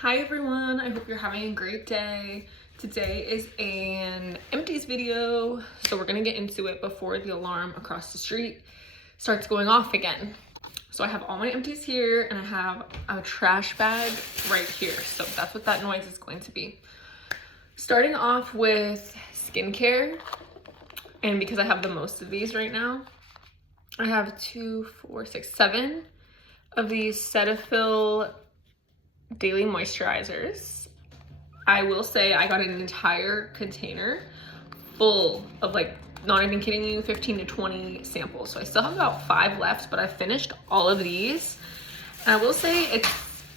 Hi everyone, I hope you're having a great day. Today is an empties video, so we're gonna get into it before the alarm across the street starts going off again. So I have all my empties here and I have a trash bag right here. So that's what that noise is going to be. Starting off with skincare, and because I have the most of these right now, I have 7 of these Cetaphil daily moisturizers. I will say I got an entire container full of, like, not even kidding you, 15 to 20 samples. So I still have about 5 left, but I finished all of these. And I will say it's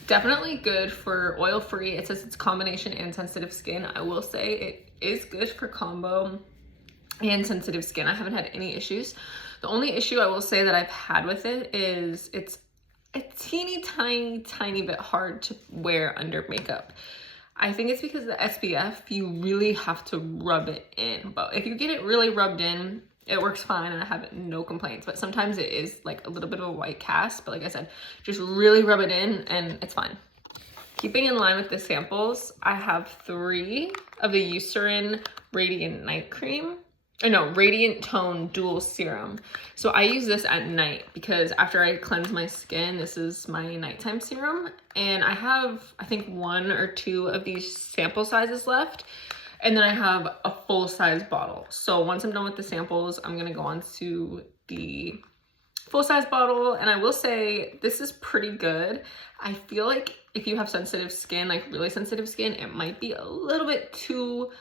definitely good for oil-free. It says it's combination and sensitive skin. I will say it is good for combo and sensitive skin. I haven't had any issues. The only issue I will say that I've had with it is it's a teeny tiny bit hard to wear under makeup. I think it's because of the SPF, you really have to rub it in. But if you get it really rubbed in, it works fine and I have no complaints. But sometimes it is like a little bit of a white cast. But like I said, just really rub it in and it's fine. Keeping in line with the samples, I have 3 of the Eucerin Radiant Night Cream. Radiant Tone Dual Serum. So I use this at night because after I cleanse my skin, this is my nighttime serum. And I have, I think, 1 or 2 of these sample sizes left. And then I have a full size bottle. So once I'm done with the samples, I'm gonna go on to the full size bottle. And I will say this is pretty good. I feel like if you have sensitive skin, like really sensitive skin, it might be a little bit too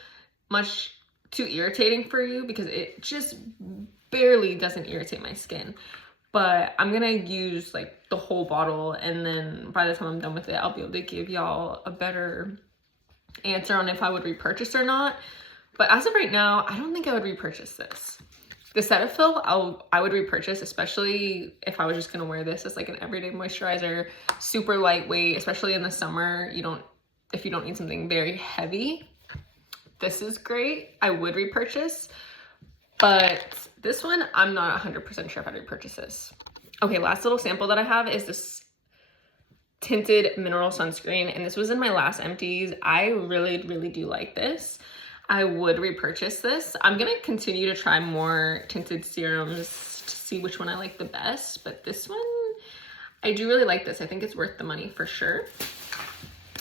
irritating for you because it just barely doesn't irritate my skin. But I'm gonna use like the whole bottle, and then by the time I'm done with it, I'll be able to give y'all a better answer on if I would repurchase or not. But as of right now, I don't think I would repurchase this. The Cetaphil, I would repurchase, especially if I was just gonna wear this as like an everyday moisturizer, super lightweight, especially in the summer. If you don't need something very heavy, this is great. I would repurchase, but this one, I'm not 100% sure if I'd repurchase this. Okay, last little sample that I have is this tinted mineral sunscreen, and this was in my last empties. I really do like this. I would repurchase this. I'm gonna continue to try more tinted serums to see which one I like the best, but this one, I do really like this. I think it's worth the money for sure.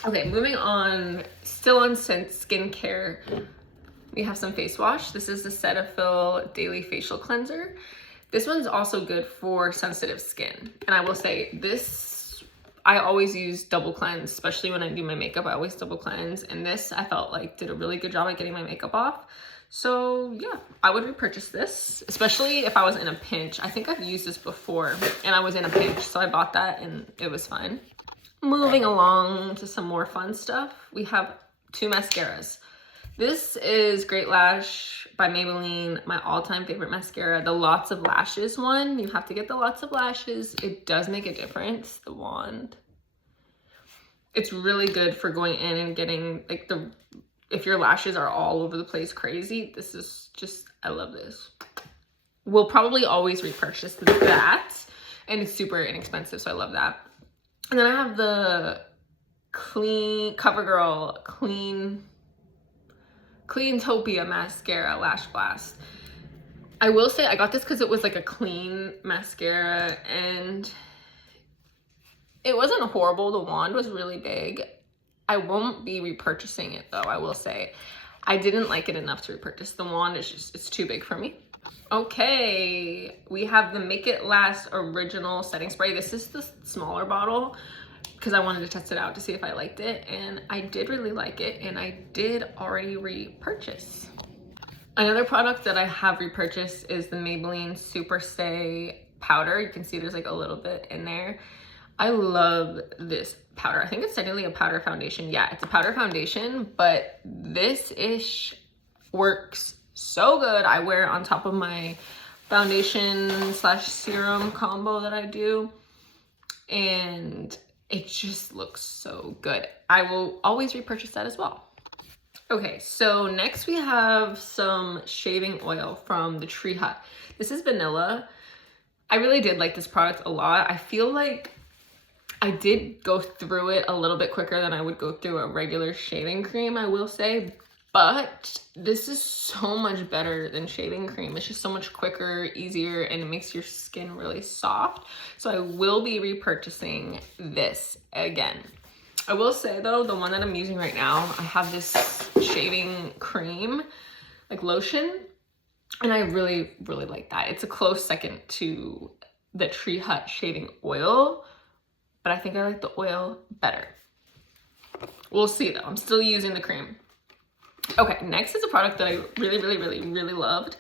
Okay, moving on, still on skincare, we have some face wash. This is the Cetaphil Daily Facial Cleanser. This one's also good for sensitive skin. And I will say this, I always use double cleanse, especially when I do my makeup, I always double cleanse. And this, I felt like did a really good job at getting my makeup off. So yeah, I would repurchase this, especially if I was in a pinch. I think I've used this before and I was in a pinch, so I bought that and it was fine. Moving along to some more fun stuff, we have 2 mascaras. This is Great Lash by Maybelline, my all-time favorite mascara, the Lots of Lashes one. You have to get the Lots of Lashes. It does make a difference, the wand. It's really good for going in and getting, like, if your lashes are all over the place crazy, this is just, I love this. We'll probably always repurchase that, and it's super inexpensive, so I love that. And then I have the CoverGirl Cleantopia Mascara Lash Blast. I will say I got this because it was like a clean mascara and it wasn't horrible. The wand was really big. I won't be repurchasing it though, I will say. I didn't like it enough to repurchase. The wand is just, it's too big for me. Okay, we have the Make It Last Original Setting Spray. This is the smaller bottle because I wanted to test it out to see if I liked it, and I did really like it, and I did already repurchase. Another product that I have repurchased is the Maybelline Super Stay powder. You can see there's like a little bit in there. I love this powder. I think it's technically a powder foundation. Yeah, it's a powder foundation, but this ish works so good. I wear it on top of my foundation / serum combo that I do, and it just looks so good. I will always repurchase that as well. Okay, so next we have some shaving oil from the Tree Hut. This is vanilla. I really did like this product a lot. I feel like I did go through it a little bit quicker than I would go through a regular shaving cream, I will say. But this is so much better than shaving cream. It's just so much quicker, easier, and it makes your skin really soft. So I will be repurchasing this again. I will say though, the one that I'm using right now, I have this shaving cream, like lotion, and I really, really like that. It's a close second to the Tree Hut shaving oil, but I think I like the oil better. We'll see though. I'm still using the cream. Okay, next is a product that I really, really, really, really loved.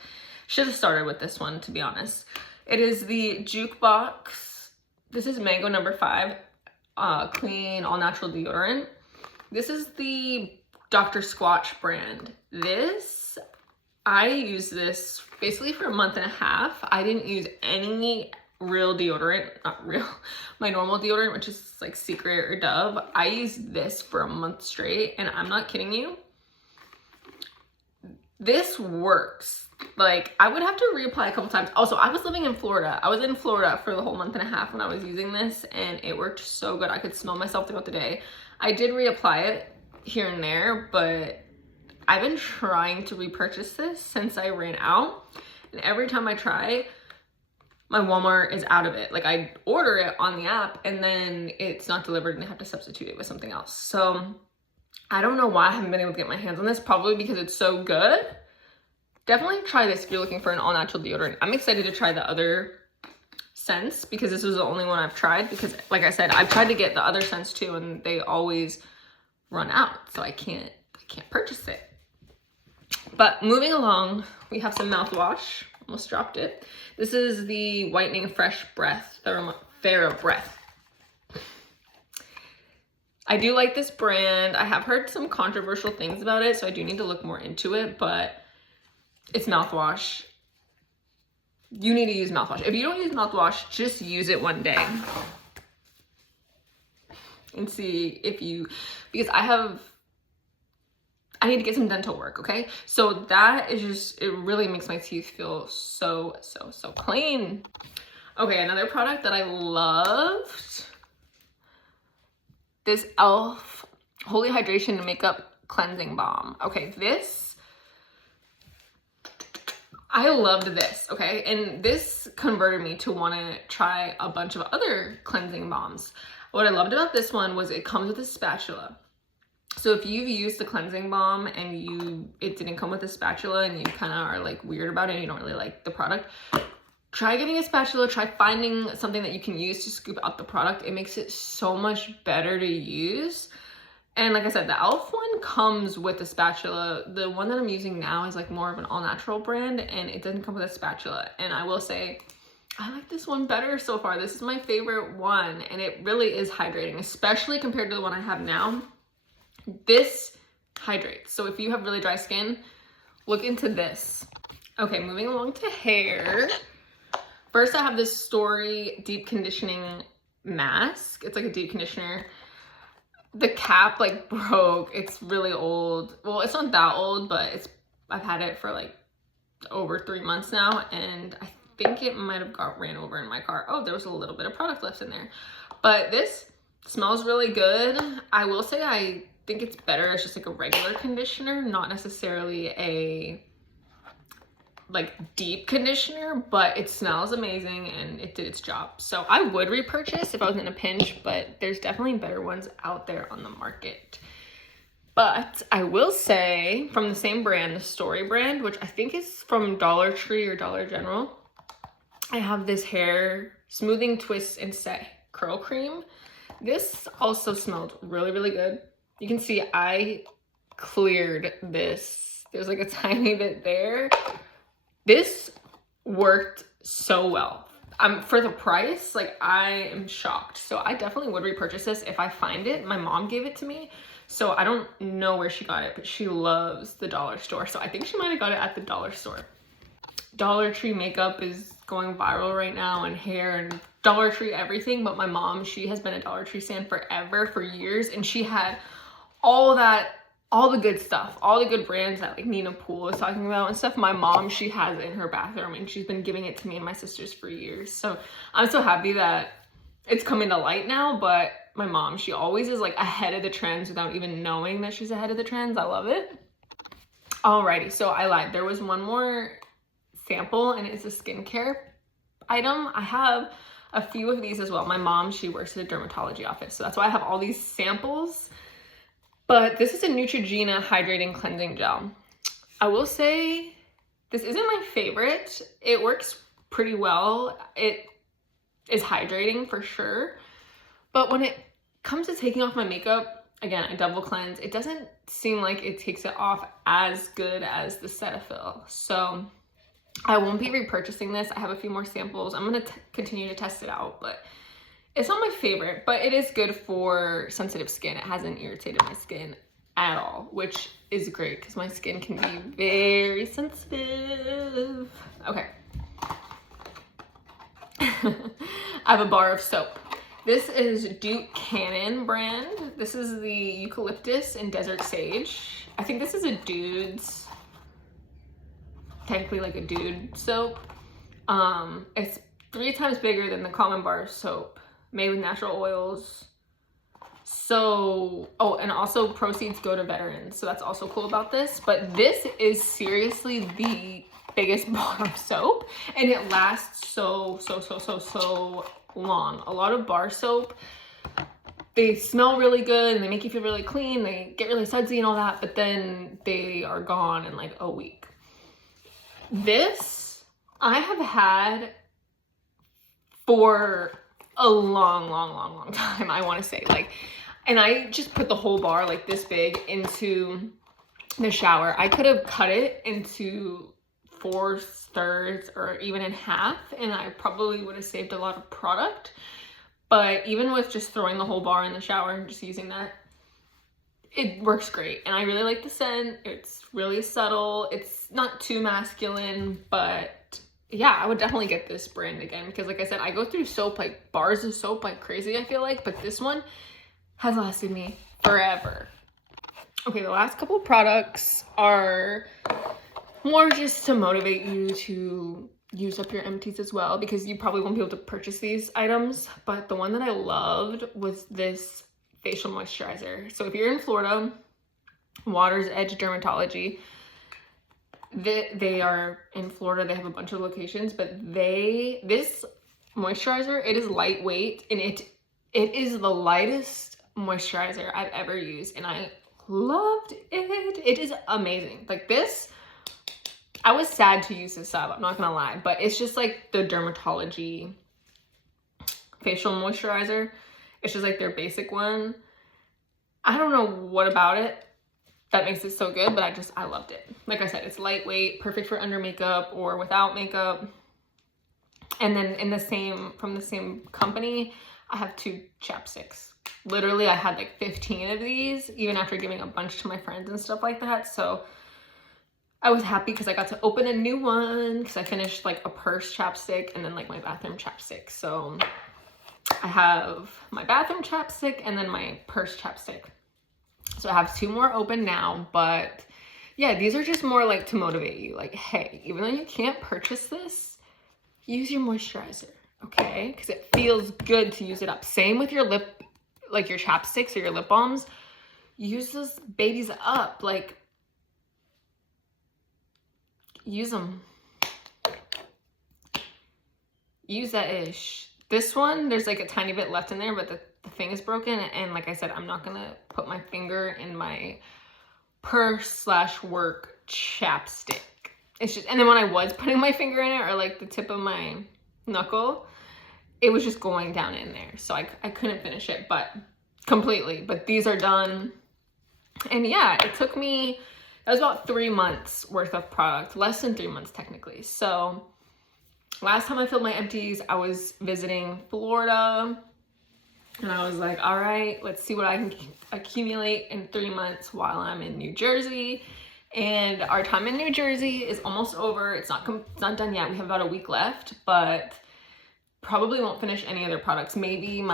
Should have started with this one, to be honest. It is the Jukebox. This is Mango No. 5 Clean All Natural Deodorant. This is the Dr. Squatch brand. I used this basically for a month and a half. I didn't use any real deodorant, not real, my normal deodorant, which is like Secret or Dove. I used this for a month straight, and I'm not kidding you. This works. Like, I would have to reapply a couple times. Also, I was living in Florida. I was in Florida for the whole month and a half when I was using this, and it worked so good. I could smell myself throughout the day. I did reapply it here and there, but I've been trying to repurchase this since I ran out. And every time I try, my Walmart is out of it. Like, I order it on the app and then it's not delivered and I have to substitute it with something else. So I don't know why I haven't been able to get my hands on this. Probably because it's so good. Definitely try this if you're looking for an all natural deodorant. I'm excited to try the other scents because this was the only one I've tried, because like I said, I've tried to get the other scents too and they always run out. So I can't purchase it. But moving along, we have some mouthwash. Almost dropped it. This is the Whitening Fresh Breath TheraBreath. I do like this brand. I have heard some controversial things about it, so I do need to look more into it, but it's mouthwash. You need to use mouthwash. If you don't use mouthwash, just use it one day and see if you, because I need to get some dental work, okay? So that is just, it really makes my teeth feel so, so, so clean. Okay, another product that I loved, this e.l.f. Holy Hydration and Makeup Cleansing Balm. Okay, I loved this, okay? And this converted me to want to try a bunch of other cleansing balms. What I loved about this one was it comes with a spatula. So if you've used the cleansing balm and it didn't come with a spatula and you kind of are like weird about it and you don't really like the product, try getting a spatula. Try finding something that you can use to scoop out the product. It makes it so much better to use. And like I said, the e.l.f. one comes with a spatula. The one that I'm using now is like more of an all natural brand and it doesn't come with a spatula. And I will say, I like this one better so far. This is my favorite one and it really is hydrating, especially compared to the one I have now. This hydrates. So if you have really dry skin, look into this. Okay, moving along to hair. First, I have this Story Deep Conditioning Mask. It's like a deep conditioner. The cap like broke. It's really old. Well, it's not that old, but I've had it for like over 3 months now, and I think it might have got ran over in my car. Oh, there was a little bit of product left in there. But this smells really good. I will say I think it's better as just like a regular conditioner, not necessarily a like deep conditioner, but it smells amazing and it did its job. So I would repurchase if I was in a pinch, but there's definitely better ones out there on the market. But I will say from the same brand, the Story brand, which I think is from Dollar Tree or Dollar General, I have this hair smoothing twist and set curl cream. This also smelled really, really good. You can see I cleared this. There's like a tiny bit there. This worked so well. For the price, like I am shocked. So I definitely would repurchase this if I find it. My mom gave it to me. So I don't know where she got it, but she loves the dollar store. So I think she might have got it at the dollar store. Dollar Tree makeup is going viral right now, and hair and Dollar Tree everything. But my mom, she has been a Dollar Tree fan forever, for years. And she had all the good stuff, all the good brands that like Nina Poole is talking about and stuff. My mom, she has it in her bathroom and she's been giving it to me and my sisters for years. So I'm so happy that it's coming to light now, but my mom, she always is like ahead of the trends without even knowing that she's ahead of the trends. I love it. Alrighty, so I lied. There was one more sample, and it's a skincare item. I have a few of these as well. My mom, she works at a dermatology office, so that's why I have all these samples. But this is a Neutrogena Hydrating Cleansing Gel. I will say this isn't my favorite. It works pretty well. It is hydrating for sure. But when it comes to taking off my makeup, again, I double cleanse. It doesn't seem like it takes it off as good as the Cetaphil. So I won't be repurchasing this. I have a few more samples. I'm going to continue to test it out, but it's not my favorite, but it is good for sensitive skin. It hasn't irritated my skin at all, which is great because my skin can be very sensitive. Okay. I have a bar of soap. This is Duke Cannon brand. This is the eucalyptus and desert sage. I think this is a dude's, technically like a dude soap. It's 3 times bigger than the common bar of soap, made with natural oils. So, oh, and also proceeds go to veterans. So that's also cool about this. But this is seriously the biggest bar of soap, and it lasts so long. A lot of bar soap, they smell really good and they make you feel really clean. They get really sudsy and all that, but then they are gone in like a week. This I have had for a long time, I want to say, like, and I just put the whole bar like this big into the shower. I could have cut it into 4/3 or even in half, and I probably would have saved a lot of product. But even with just throwing the whole bar in the shower and just using that, it works great. And I really like the scent. It's really subtle. It's not too masculine, but yeah, I would definitely get this brand again because, like I said, I go through soap, like bars of soap like crazy, I feel like, but this one has lasted me forever. Okay, the last couple of products are more just to motivate you to use up your empties as well, because you probably won't be able to purchase these items. But the one that I loved was this facial moisturizer. So if you're in Florida, Water's Edge Dermatology, they are in Florida. They have a bunch of locations, but this moisturizer, it is lightweight, and it is the lightest moisturizer I've ever used, and I loved it. It is amazing. Like this, I was sad to use this up, I'm not gonna lie, but it's just like the Dermatology facial moisturizer. It's just like their basic one. I don't know what about it that makes it so good, but I loved it. Like I said, it's lightweight, perfect for under makeup or without makeup. And then from the same company, I have 2 chapsticks. Literally, I had like 15 of these, even after giving a bunch to my friends and stuff like that. So I was happy because I got to open a new one because I finished like a purse chapstick and then like my bathroom chapstick. So I have my bathroom chapstick and then my purse chapstick. So I have 2 more open now, but yeah, these are just more like to motivate you. Like, hey, even though you can't purchase this, use your moisturizer, okay? Because it feels good to use it up. Same with your lip, like your chapsticks or your lip balms. Use those babies up, like use them. Use that ish. This one, there's like a tiny bit left in there, but the thing is broken, and like I said, I'm not gonna put my finger in my purse/work chapstick. It's just, and then when I was putting my finger in it, or like the tip of my knuckle, it was just going down in there, so I couldn't finish it, but completely. But these are done, and yeah, it took me, it was about 3 months worth of product, less than 3 months technically. So last time I filled my empties, I was visiting Florida. And I was like, all right, let's see what I can accumulate in 3 months while I'm in New Jersey. And our time in New Jersey is almost over. It's not done yet. We have about a week left, but probably won't finish any other products. Maybe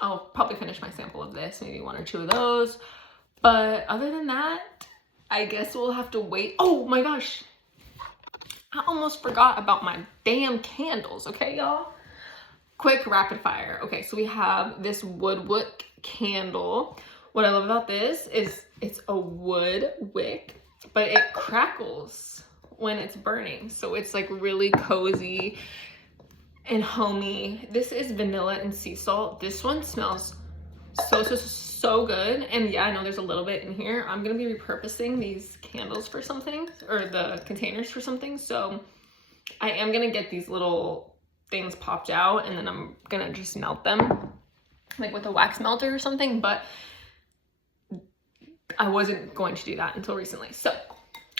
I'll probably finish my sample of this, maybe 1 or 2 of those. But other than that, I guess we'll have to wait. Oh my gosh, I almost forgot about my damn candles, okay, y'all? quick rapid fire. Okay, so we have this wood wick candle. What I love about this is it's a wood wick, but it crackles when it's burning. So it's like really cozy and homey. This is vanilla and sea salt. This one smells so good. And yeah, I know there's a little bit in here. I'm gonna be repurposing these candles for something, or the containers for something. So I am gonna get these little things popped out, and then I'm gonna just melt them like with a wax melter or something, but I wasn't going to do that until recently. So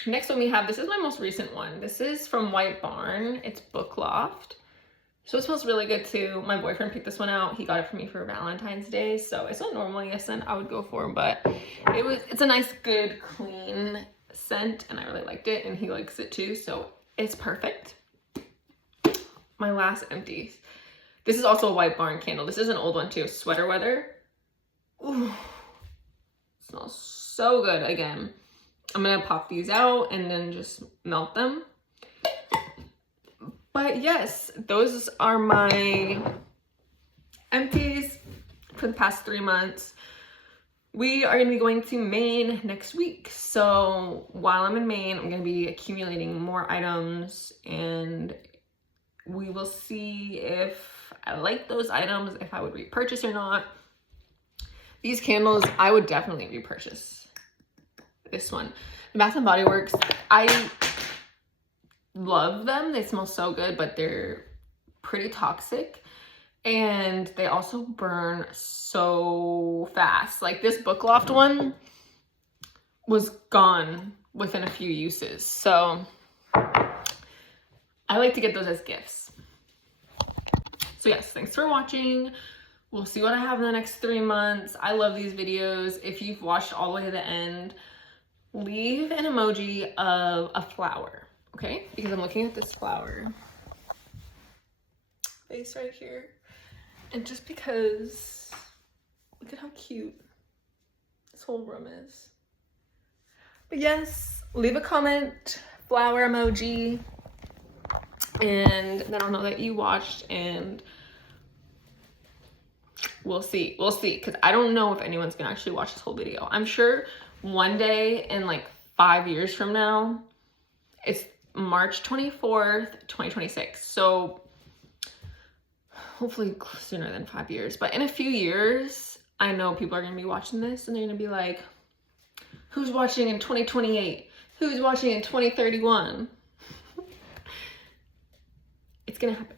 next one we have, this is my most recent one. This is from White Barn. It's Book Loft. So it smells really good too. My boyfriend picked this one out. He got it for me for Valentine's Day. So it's not normally a scent I would go for, but it's a nice, good, clean scent, and I really liked it, and he likes it too. So it's perfect. My last empties. This is also a White Barn candle. This is an old one too, Sweater Weather. Ooh, smells so good. Again, I'm gonna pop these out and then just melt them. But yes, those are my empties for the past 3 months. We are gonna be going to Maine next week. So while I'm in Maine, I'm gonna be accumulating more items, and we will see if I like those items, if I would repurchase or not. These candles, I would definitely repurchase. This one, Bath & Body Works, I love them. They smell so good, but they're pretty toxic, and they also burn so fast. Like this Book Loft one was gone within a few uses. So I like to get those as gifts. So yes, thanks for watching. We'll see what I have in the next 3 months. I love these videos. If you've watched all the way to the end, leave an emoji of a flower, okay? Because I'm looking at this flower face right here. And just because, look at how cute this whole room is. But yes, leave a comment, flower emoji, and then I'll know that you watched, and we'll see, because I don't know if anyone's gonna actually watch this whole video. I'm sure one day in like 5 years from now, it's March 24th, 2026. So hopefully sooner than 5 years, but in a few years, I know people are gonna be watching this and they're gonna be like, who's watching in 2028? Who's watching in 2031? It's gonna happen.